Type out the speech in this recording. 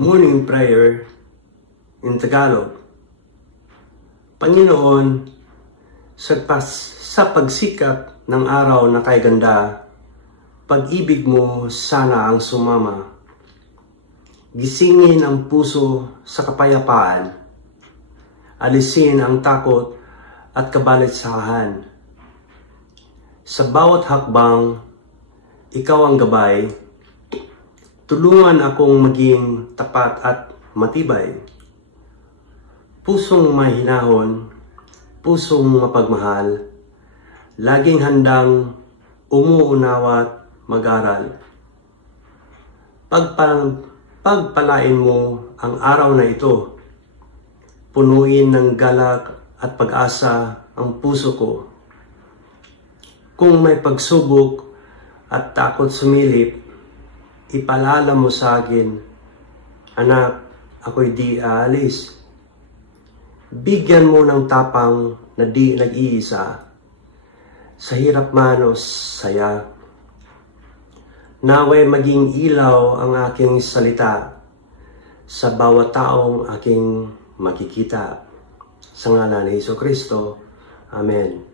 Morning prayer in Tagalog. Panginoon, sa pagsikat ng araw na kay ganda, pag-ibig mo sana ang sumama. Gisingin ang puso sa kapayapaan, alisin ang takot at kabalitsahan. Sa bawat hakbang, ikaw ang gabay. Tulungan akong maging tapat at matibay. Pusong mahinahon, pusong mapagmahal, laging handang umuunawa at mag-aral. Pagpalain mo ang araw na ito, punuin ng galak at pag-asa ang puso ko. Kung may pagsubok at takot sumilip, ipaalala mo sa akin, anak, ako'y di aalis. Bigyan mo ng tapang na di nag-iisa, sa hirap man o saya. Naway maging ilaw ang aking salita, sa bawat taong aking makikita. Sa ngalan ni Jesucristo, Amen.